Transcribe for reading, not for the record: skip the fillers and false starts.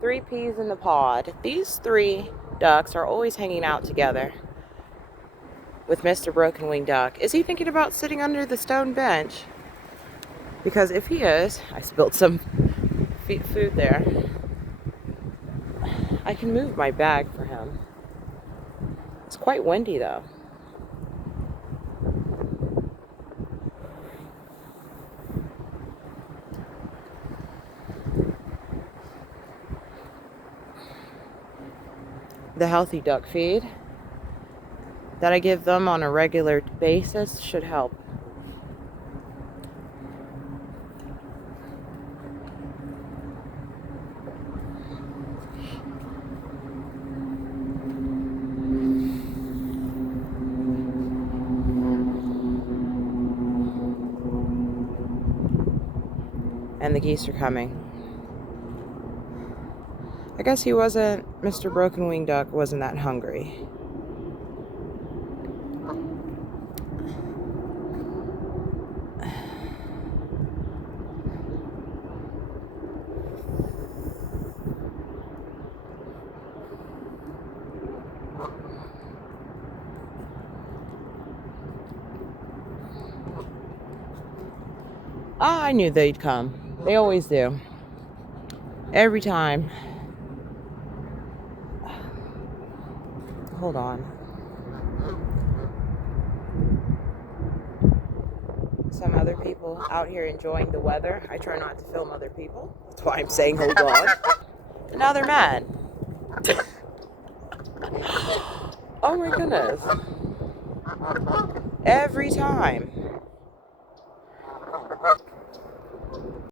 Three peas in the pod. These three ducks are always hanging out together with Mr. Broken Wing Duck. Is he thinking about sitting under the stone bench? Because if he is, I spilled some food there. I can move my bag for him. It's quite windy though. The healthy duck feed that I give them on a regular basis should help. And the geese are coming. I guess Mr. Broken Wing Duck wasn't that hungry. I knew they'd come. They always do. Every time. Hold on. Some other people out here enjoying the weather. I try not to film other people. That's why I'm saying hold on. And now they're mad. Oh my goodness. Every time.